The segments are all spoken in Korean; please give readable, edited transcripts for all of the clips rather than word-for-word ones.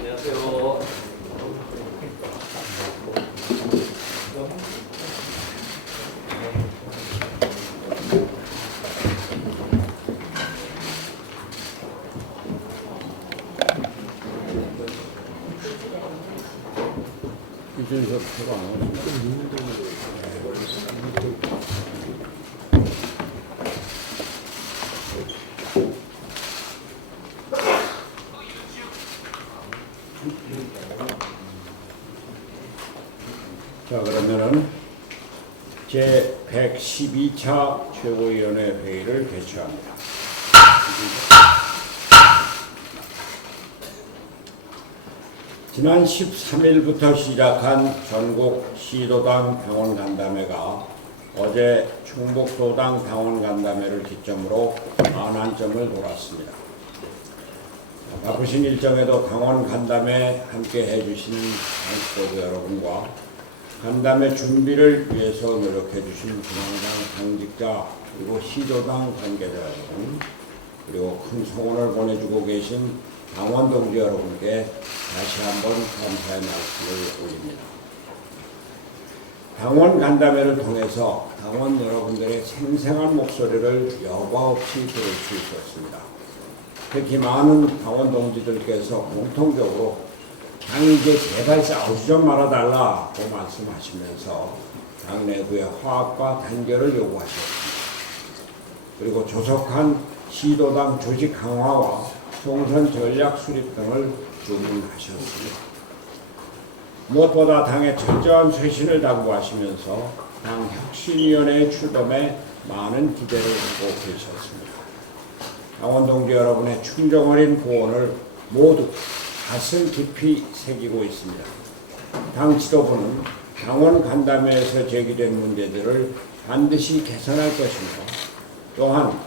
안녕하세요. 이준석 표방. 자, 그러면은 제112차 최고위원회 회의를 개최합니다. 지난 13일부터 시작한 전국 시도당 당원 간담회가 어제 충북도당 당원 간담회를 기점으로 만환점을 돌았습니다. 바쁘신 일정에도 당원 간담회 함께 해주신 당직자들 여러분과 간담회 준비를 위해서 노력해주신 중앙당 당직자 그리고 시도당 관계자 여러분 그리고 큰 성원을 보내주고 계신 당원 동지 여러분께 다시 한번 감사의 말씀을 올립니다. 당원 간담회를 통해서 당원 여러분들의 생생한 목소리를 여과 없이 들을 수 있었습니다. 특히 많은 당원 동지들께서 공통적으로 당이 이제 제발 싸우지 좀 말아달라고 말씀하시면서 당 내부의 화합과 단결을 요구하셨습니다. 그리고 조속한 시도당 조직 강화와 총선 전략 수립 등을 주문하셨습니다. 무엇보다 당의 철저한 쇄신을 당부하시면서 당 혁신위원회의 출범에 많은 기대를 하고 계셨습니다. 당원 동지 여러분의 충정 어린 고언을 모두 가슴 깊이 새기고 있습니다. 당 지도부는 당원 간담회에서 제기된 문제들을 반드시 개선할 것이며 또한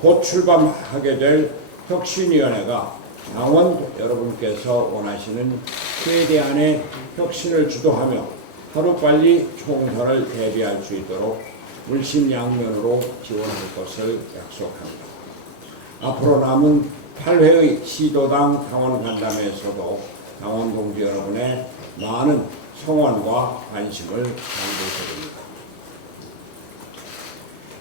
곧 출범하게 될 혁신위원회가 당원 여러분께서 원하시는 최대한의 혁신을 주도하며 하루빨리 총선을 대비할 수 있도록 물심양면으로 지원할 것을 약속합니다. 앞으로 남은 8회의 시도당 당원 간담회에서도 당원 동지 여러분의 많은 성원과 관심을 당부드립니다.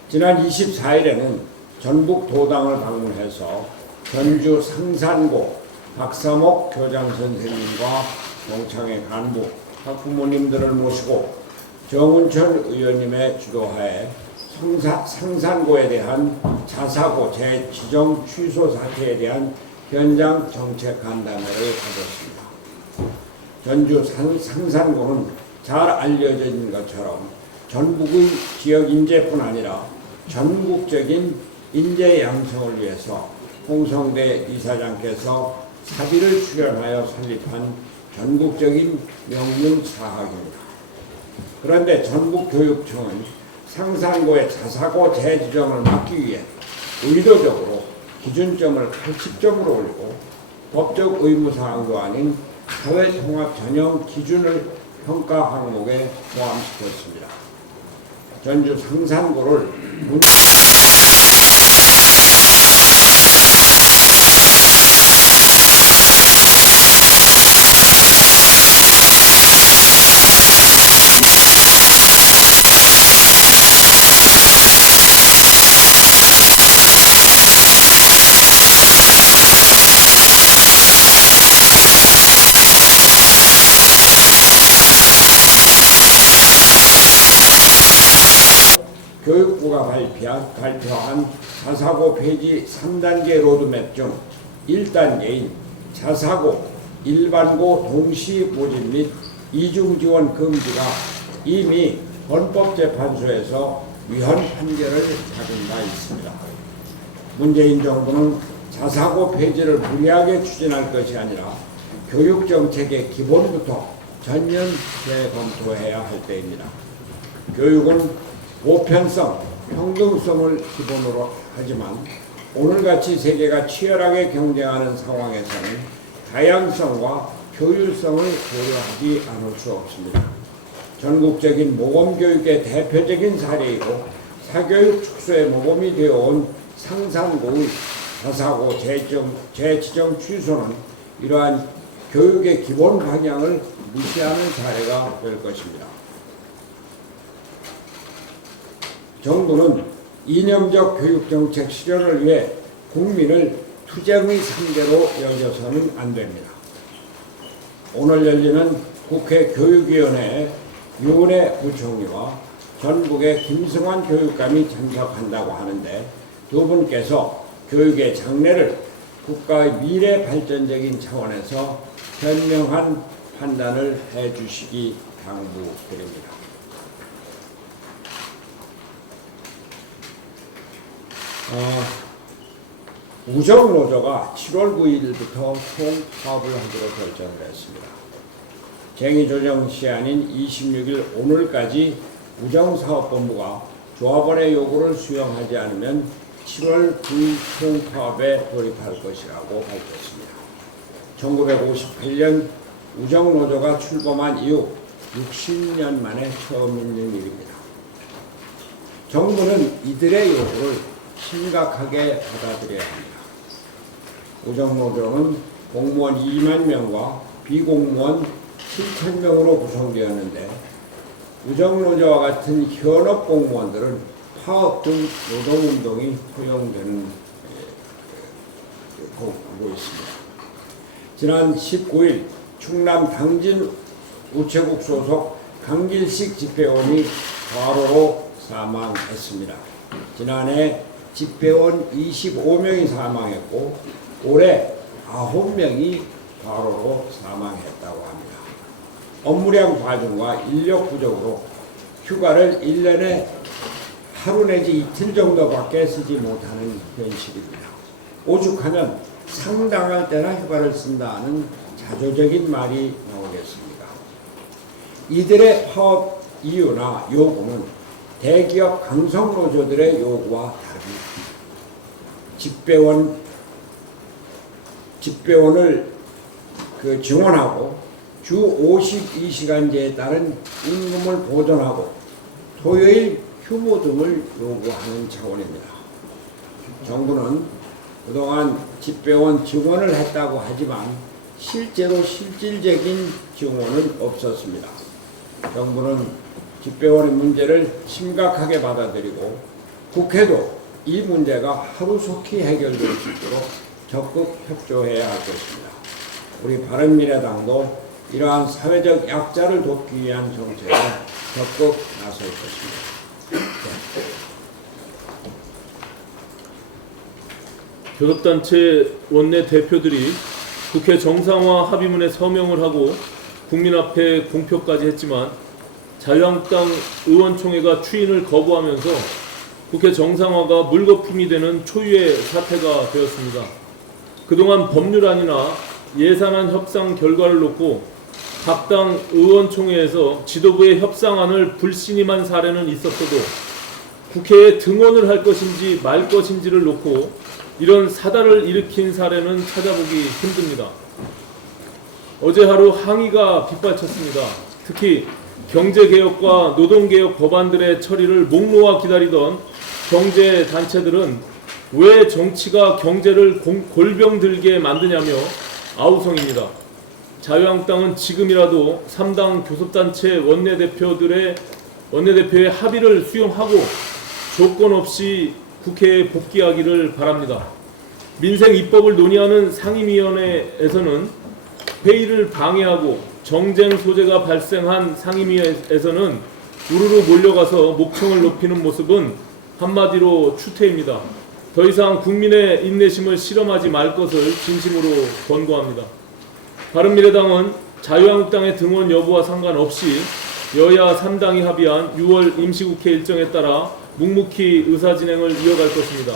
지난 24일에는 전북 도당을 방문해서 전주 상산고 박사목 교장 선생님과 동창회 간부, 학부모님들을 모시고 정운천 의원님의 주도하에 상산고에 대한 자사고 재지정 취소 사태에 대한 현장 정책 간담회를 가졌습니다. 전주 상산고는 잘 알려진 것처럼 전북의 지역 인재뿐 아니라 전국적인 인재 양성을 위해서 홍성대 이사장께서 사비를 출연하여 설립한 전국적인 명문 사학입니다. 그런데 전북교육청은 상산고의 자사고 재지정을 막기 위해 의도적으로 기준점을 80점으로 올리고 법적 의무사항도 아닌 사회통합 전형 기준을 평가 항목에 포함시켰습니다. 전주 상산고를 교육부가 발표한 자사고 폐지 3단계 로드맵 중 1단계인 자사고 일반고 동시 모집 및 이중 지원 금지가 이미 헌법재판소에서 위헌 판결을 받은 바 있습니다. 문재인 정부는 자사고 폐지를 무리하게 추진할 것이 아니라 교육정책의 기본부터 전면 재검토해야 할 때입니다. 교육은 보편성, 평등성을 기본으로 하지만 오늘같이 세계가 치열하게 경쟁하는 상황에서는 다양성과 효율성을 고려하지 않을 수 없습니다. 전국적인 모범교육의 대표적인 사례이고 사교육 축소의 모범이 되어온 상산고의 자사고 재지정 취소는 이러한 교육의 기본 방향을 무시하는 사례가 될 것입니다. 정부는 이념적 교육정책 실현을 위해 국민을 투쟁의 상대로 여겨서는 안 됩니다. 오늘 열리는 국회 교육위원회 유은혜 부총리와 전북의 김승환 교육감이 참석한다고 하는데 두 분께서 교육의 장래를 국가의 미래 발전적인 차원에서 현명한 판단을 해주시기 당부드립니다. 우정노조가 7월 9일부터 총파업을 하기로 결정을 했습니다. 쟁의조정 시한인 26일 오늘까지 우정사업본부가 조합원의 요구를 수용하지 않으면 7월 9일 총파업에 돌입할 것이라고 밝혔습니다. 1958년 우정노조가 출범한 이후 60년 만에 처음 있는 일입니다. 정부는 이들의 요구를 심각하게 받아들여야 합니다. 우정노조는 공무원 2만 명과 비공무원 7,000명으로 구성되었는데 우정노조와 같은 현업 공무원들은 파업 등 노동운동이 허용되는 거고 있습니다. 지난 19일 충남 당진 우체국 소속 강길식 집배원이 과로로 사망했습니다. 지난해 집배원 25명이 사망했고 올해 9명이 과로로 사망했다고 합니다. 업무량 과중과 인력 부족으로 휴가를 1년에 하루 내지 이틀 정도밖에 쓰지 못하는 현실입니다. 오죽하면 상당할 때나 휴가를 쓴다는 자조적인 말이 나오겠습니까? 이들의 파업 이유나 요구는 대기업 강성노조들의 요구와 다릅니다. 집배원을 증원하고 주 52시간제에 따른 임금을 보존하고 토요일 휴무 등을 요구하는 차원입니다. 정부는 그동안 집배원 증원을 했다고 하지만 실제로 실질적인 증원은 없었습니다. 정부는 집배원의 문제를 심각하게 받아들이고 국회도 이 문제가 하루속히 해결될 수 있도록 적극 협조해야 할 것입니다. 우리 바른미래당도 이러한 사회적 약자를 돕기 위한 정책에 적극 나설 것입니다. 교섭단체 원내 대표들이 국회 정상화 합의문에 서명을 하고 국민 앞에 공표까지 했지만 자유한국당 의원총회가 추인을 거부하면서 국회 정상화가 물거품이 되는 초유의 사태가 되었습니다. 그동안 법률안이나 예산안 협상 결과를 놓고 각 당 의원총회에서 지도부의 협상안을 불신임한 사례는 있었어도 국회에 등원을 할 것인지 말 것인지를 놓고 이런 사달을 일으킨 사례는 찾아보기 힘듭니다. 어제 하루 항의가 빗발쳤습니다. 특히 경제개혁과 노동개혁 법안들의 처리를 목 놓아 기다리던 경제단체들은 왜 정치가 경제를 골병들게 만드냐며 아우성입니다. 자유한국당은 지금이라도 3당 교섭단체 원내대표의 합의를 수용하고 조건 없이 국회에 복귀하기를 바랍니다. 민생 입법을 논의하는 상임위원회에서는 회의를 방해하고 정쟁 소재가 발생한 상임위에서는 우르르 몰려가서 목청을 높이는 모습은 한마디로 추태입니다. 더 이상 국민의 인내심을 실험하지 말 것을 진심으로 권고합니다. 바른미래당은 자유한국당의 등원 여부와 상관없이 여야 3당이 합의한 6월 임시국회 일정에 따라 묵묵히 의사진행을 이어갈 것입니다.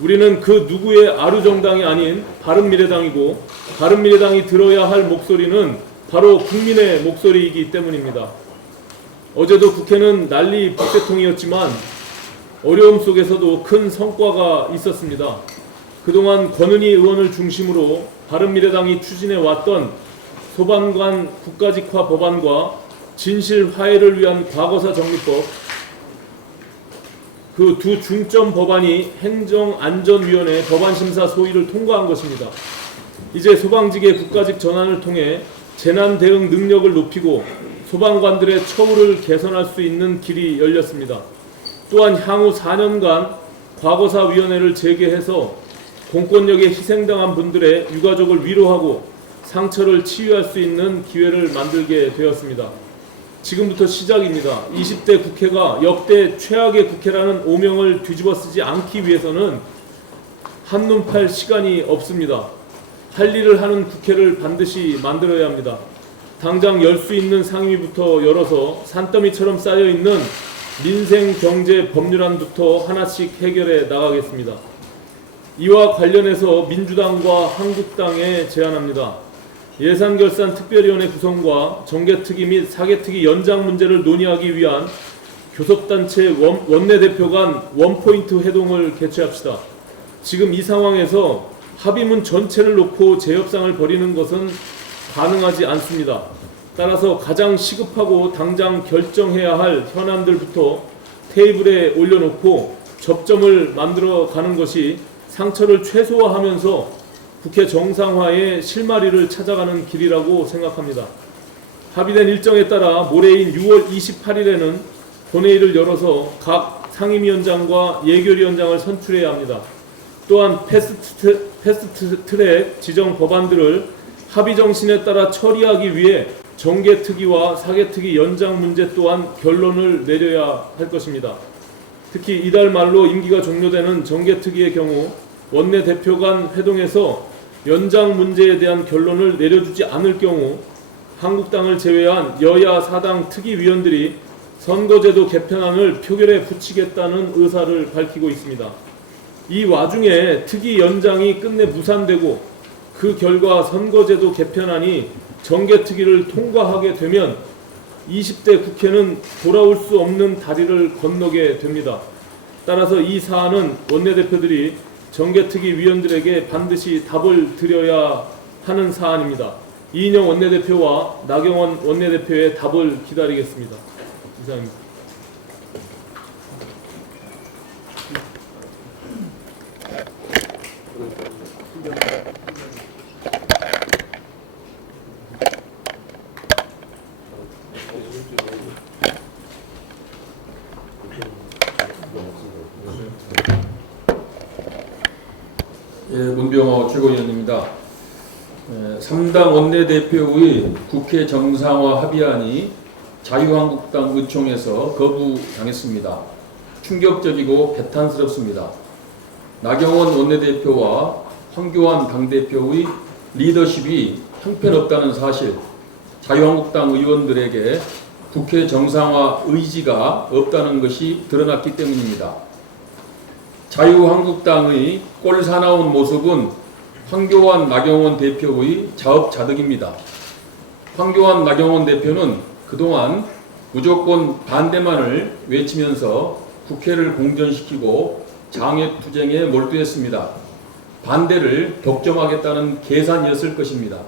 우리는 그 누구의 아루정당이 아닌 바른미래당이고 바른미래당이 들어야 할 목소리는 바로 국민의 목소리이기 때문입니다. 어제도 국회는 난리 북새통이었지만 어려움 속에서도 큰 성과가 있었습니다. 그동안 권은희 의원을 중심으로 바른미래당이 추진해왔던 소방관 국가직화 법안과 진실 화해를 위한 과거사 정리법, 그 두 중점 법안이 행정안전위원회 법안심사 소위를 통과한 것입니다. 이제 소방직의 국가직 전환을 통해 재난 대응 능력을 높이고 소방관들의 처우를 개선할 수 있는 길이 열렸습니다. 또한 향후 4년간 과거사위원회를 재개해서 공권력에 희생당한 분들의 유가족을 위로하고 상처를 치유할 수 있는 기회를 만들게 되었습니다. 지금부터 시작입니다. 20대 국회가 역대 최악의 국회라는 오명을 뒤집어 쓰지 않기 위해서는 한눈 팔 시간이 없습니다. 할 일을 하는 국회를 반드시 만들어야 합니다. 당장 열 수 있는 상임위부터 열어서 산더미처럼 쌓여있는 민생, 경제, 법률안부터 하나씩 해결해 나가겠습니다. 이와 관련해서 민주당과 한국당에 제안합니다. 예산결산특별위원회 구성과 정개특위 및 사개특위 연장 문제를 논의하기 위한 교섭단체 원내대표 간 원포인트 회동을 개최합시다. 지금 이 상황에서 합의문 전체를 놓고 재협상을 벌이는 것은 가능하지 않습니다. 따라서 가장 시급하고 당장 결정해야 할 현안들부터 테이블에 올려놓고 접점을 만들어 가는 것이 상처를 최소화하면서 국회 정상화의 실마리를 찾아가는 길이라고 생각합니다. 합의된 일정에 따라 모레인 6월 28일에는 본회의를 열어서 각 상임위원장과 예결위원장을 선출해야 합니다. 또한 패스트트랙 지정 법안들을 합의 정신에 따라 처리하기 위해 정개특위와 사개특위 연장 문제 또한 결론을 내려야 할 것입니다. 특히 이달 말로 임기가 종료되는 정개특위의 경우 원내대표 간 회동에서 연장 문제에 대한 결론을 내려주지 않을 경우 한국당을 제외한 여야 사당 특위위원들이 선거제도 개편안을 표결에 붙이겠다는 의사를 밝히고 있습니다. 이 와중에 특위 연장이 끝내 무산되고 그 결과 선거제도 개편안이 정개특위를 통과하게 되면 20대 국회는 돌아올 수 없는 다리를 건너게 됩니다. 따라서 이 사안은 원내대표들이 정개특위 위원들에게 반드시 답을 드려야 하는 사안입니다. 이인영 원내대표와 나경원 원내대표의 답을 기다리겠습니다. 이상입니다. 예, 문병호 최고위원입니다. 3당 원내대표의 국회 정상화 합의안이 자유한국당 의총에서 거부당했습니다. 충격적이고 배탄스럽습니다. 나경원 원내대표와 황교안 당대표의 리더십이 형편없다는 사실, 자유한국당 의원들에게 국회 정상화 의지가 없다는 것이 드러났기 때문입니다. 자유한국당의 꼴사나운 모습은 황교안 나경원 대표의 자업자득입니다. 황교안 나경원 대표는 그동안 무조건 반대만을 외치면서 국회를 공전시키고 장외투쟁에 몰두했습니다. 반대를 독점하겠다는 계산이었을 것입니다.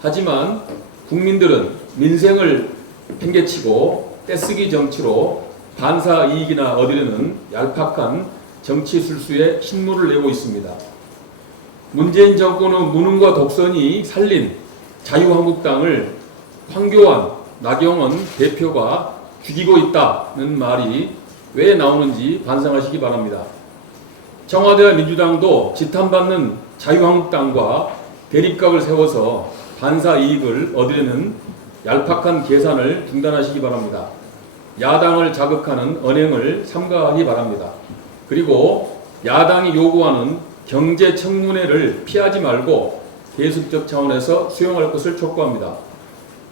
하지만 국민들은 민생을 팽개치고 떼쓰기 정치로 반사 이익이나 얻으려는 얄팍한 정치 술수에 신물을 내고 있습니다. 문재인 정권의 무능과 독선이 살린 자유한국당을 황교안, 나경원 대표가 죽이고 있다는 말이 왜 나오는지 반성하시기 바랍니다. 청와대와 민주당도 지탄받는 자유한국당과 대립각을 세워서 반사 이익을 얻으려는 얄팍한 계산을 중단하시기 바랍니다. 야당을 자극하는 언행을 삼가하기 바랍니다. 그리고 야당이 요구하는 경제청문회를 피하지 말고 계속적 차원에서 수용할 것을 촉구합니다.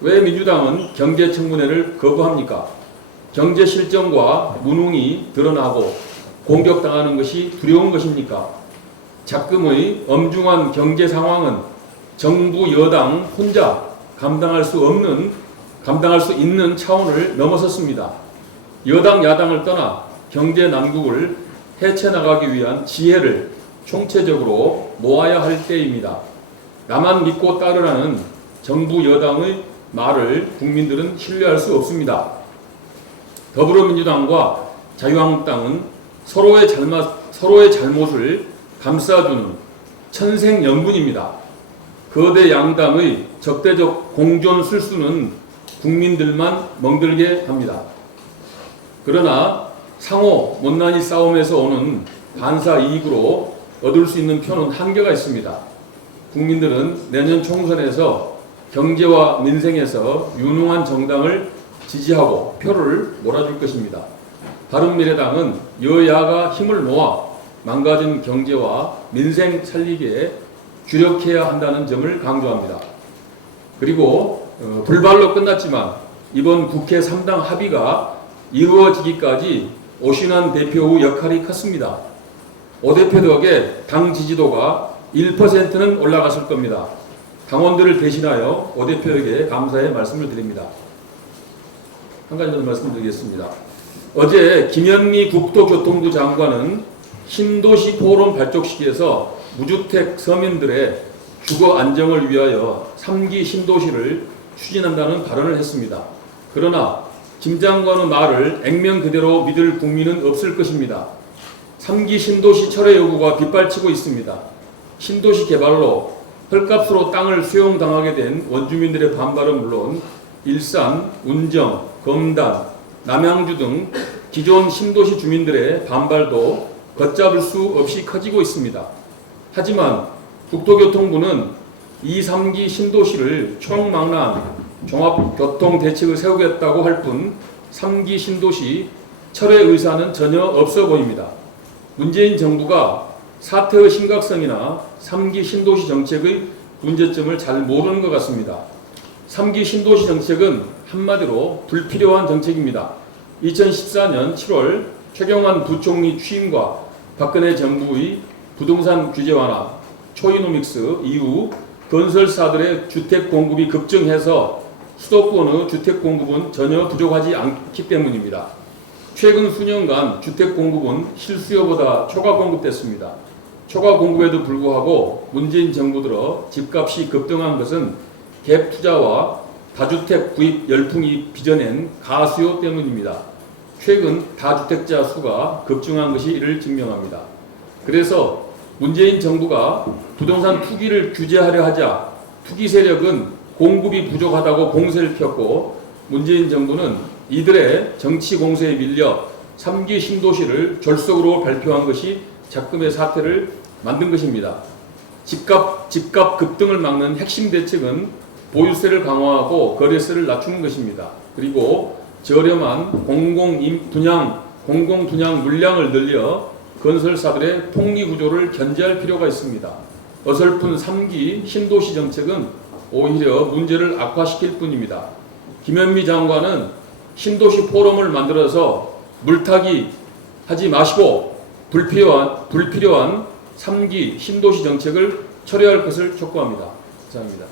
왜 민주당은 경제청문회를 거부합니까? 경제 실정과 무능이 드러나고 공격당하는 것이 두려운 것입니까? 작금의 엄중한 경제 상황은 정부 여당 혼자 감당할 수 있는 차원을 넘어섰습니다. 여당 야당을 떠나 경제 난국을 헤쳐나가기 위한 지혜를 총체적으로 모아야 할 때입니다. 나만 믿고 따르라는 정부 여당의 말을 국민들은 신뢰할 수 없습니다. 더불어민주당과 자유한국당은 서로의 잘못을 감싸주는 천생연분입니다. 거대 양당의 적대적 공존 술수는 국민들만 멍들게 합니다. 그러나 상호 못난이 싸움에서 오는 반사 이익으로 얻을 수 있는 표는 한계가 있습니다. 국민들은 내년 총선에서 경제와 민생에서 유능한 정당을 지지하고 표를 몰아줄 것입니다. 바른미래당은 여야가 힘을 모아 망가진 경제와 민생 살리기에 주력해야 한다는 점을 강조합니다. 그리고 불발로 끝났지만 이번 국회 3당 합의가 이루어지기까지 오신환 대표의 역할이 컸습니다. 오 대표 덕에 당 지지도가 1%는 올라갔을 겁니다. 당원들을 대신하여 오 대표에게 감사의 말씀을 드립니다. 한 가지 더 말씀드리겠습니다. 어제 김현미 국토교통부 장관은 신도시 포럼 발족식에서 무주택 서민들의 주거 안정을 위하여 3기 신도시를 추진한다는 발언을 했습니다. 그러나 김 장관의 말을 액면 그대로 믿을 국민은 없을 것입니다. 3기 신도시 철회 요구가 빗발치고 있습니다. 신도시 개발로 헐값으로 땅을 수용당하게 된 원주민들의 반발은 물론 일산, 운정, 검단, 남양주 등 기존 신도시 주민들의 반발도 걷잡을 수 없이 커지고 있습니다. 하지만 국토교통부는 2, 3기 신도시를 총망라한 종합교통대책을 세우겠다고 할 뿐 3기 신도시 철회 의사는 전혀 없어 보입니다. 문재인 정부가 사태의 심각성이나 3기 신도시 정책의 문제점을 잘 모르는 것 같습니다. 3기 신도시 정책은 한마디로 불필요한 정책입니다. 2014년 7월 최경환 부총리 취임과 박근혜 정부의 부동산 규제 완화, 초이노믹스 이후 건설사들의 주택 공급이 급증해서 수도권의 주택 공급은 전혀 부족하지 않기 때문입니다. 최근 수년간 주택 공급은 실수요보다 초과 공급됐습니다. 초과 공급에도 불구하고 문재인 정부 들어 집값이 급등한 것은 갭 투자와 다주택 구입 열풍이 빚어낸 가수요 때문입니다. 최근 다주택자 수가 급증한 것이 이를 증명합니다. 그래서 문재인 정부가 부동산 투기를 규제하려 하자 투기 세력은 공급이 부족하다고 공세를 폈고 문재인 정부는 이들의 정치 공세에 밀려 3기 신도시를 졸속으로 발표한 것이 작금의 사태를 만든 것입니다. 집값 급등을 막는 핵심 대책은 보유세를 강화하고 거래세를 낮추는 것입니다. 그리고 저렴한 공공분양 물량을 늘려 건설사들의 폭리구조를 견제할 필요가 있습니다. 어설픈 3기 신도시 정책은 오히려 문제를 악화시킬 뿐입니다. 김현미 장관은 신도시 포럼을 만들어서 물타기 하지 마시고 불필요한 3기 신도시 정책을 철회할 것을 촉구합니다. 감사합니다.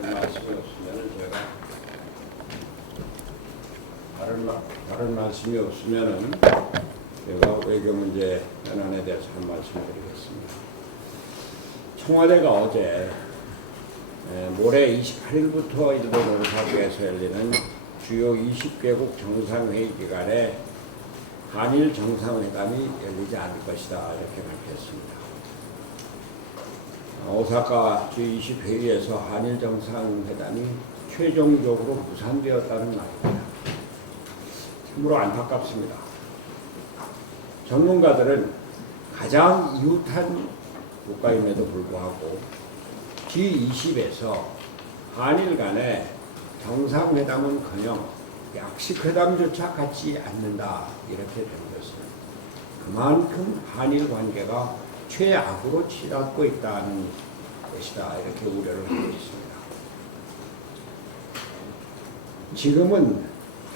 그런 말씀이 없으면 제가 다른 말씀이 없으면은 제가 외교 문제 현안에 대해서 한 말씀을 드리겠습니다. 청와대가 어제 모레 28일부터 일본 오사카에서 열리는 주요 20개국 정상회의 기간에 한일 정상회담이 열리지 않을 것이다 이렇게 밝혔습니다. 오사카 G20회의에서 한일 정상회담이 최종적으로 무산되었다는 말입니다. 참으로 안타깝습니다. 전문가들은 가장 이웃한 국가임에도 불구하고 G20에서 한일 간의 정상회담은커녕 약식회담조차 갖지 않는다 이렇게 된 것은 그만큼 한일 관계가 최악으로 치닫고 있다는 것이다 이렇게 우려를 하고 있습니다. 지금은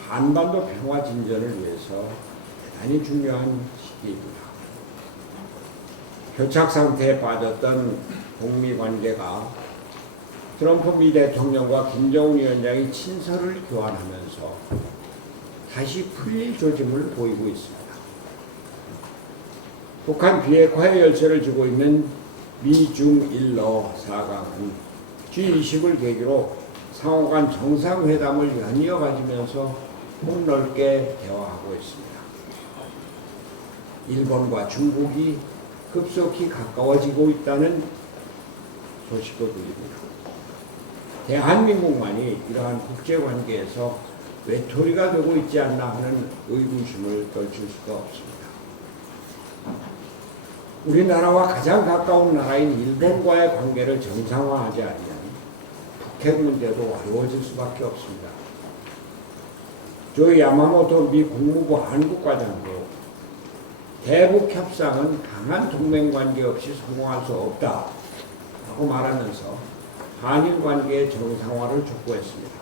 한반도 평화 진전을 위해서 대단히 중요한 시기입니다. 교착 상태에 빠졌던 북미 관계가 트럼프 미 대통령과 김정은 위원장이 친서를 교환하면서 다시 풀릴 조짐을 보이고 있습니다. 북한 비핵화의 열쇠를 쥐고 있는 미중일러 4강은 G20을 계기로 상호간 정상회담을 연이어 가지면서 폭넓게 대화하고 있습니다. 일본과 중국이 급속히 가까워지고 있다는 소식도 들립니다. 대한민국만이 이러한 국제관계에서 외톨이가 되고 있지 않나 하는 의구심을 떨칠 수가 없습니다. 우리나라와 가장 가까운 나라인 일본과의 관계를 정상화하지 않으면 북핵 문제도 어려워질 수밖에 없습니다. 조 야마모토 미 국무부 한국과장도 대북 협상은 강한 동맹 관계 없이 성공할 수 없다라고 말하면서 한일 관계의 정상화를 촉구했습니다.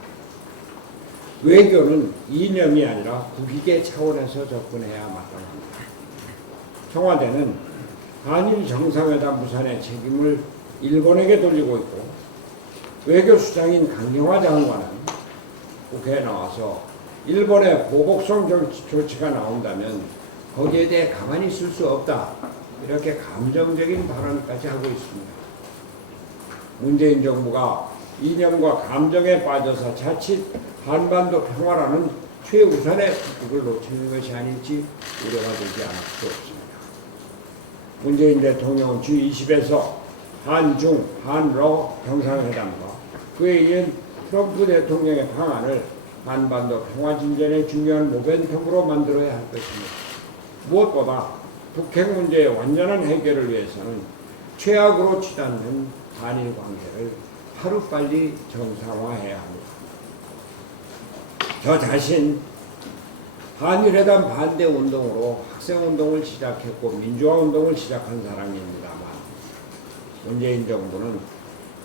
외교는 이념이 아니라 국익의 차원에서 접근해야 마땅합니다. 청와대는 한일 정상회담 무산의 책임을 일본에게 돌리고 있고 외교 수장인 강경화 장관은 국회에 나와서 일본의 보복성 조치가 나온다면 거기에 대해 가만히 있을 수 없다 이렇게 감정적인 발언까지 하고 있습니다. 문재인 정부가 이념과 감정에 빠져서 자칫 한반도 평화라는 최우선의 국익을 놓치는 것이 아닐지 우려가 되지 않을 수 없습니다. 문재인 대통령은 G20에서 한중, 한러 정상회담과 그에 이은 트럼프 대통령의 방안을 한반도 평화 진전의 중요한 모멘텀으로 만들어야 할 것입니다. 무엇보다 북핵 문제의 완전한 해결을 위해서는 최악으로 치닫는 한일 관계를 하루빨리 정상화해야 합니다. 저 자신 한일회담 반대 운동으로 학생운동을 시작했고 민주화운동을 시작한 사람입니다만 문재인 정부는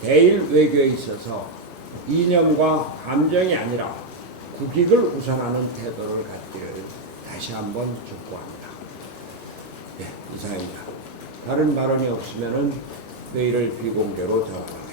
대일 외교에 있어서 이념과 감정이 아니라 국익을 우선하는 태도를 갖기를 다시 한번 촉구합니다. 네, 이상입니다. 다른 발언이 없으면 내일을 비공개로 전합니다.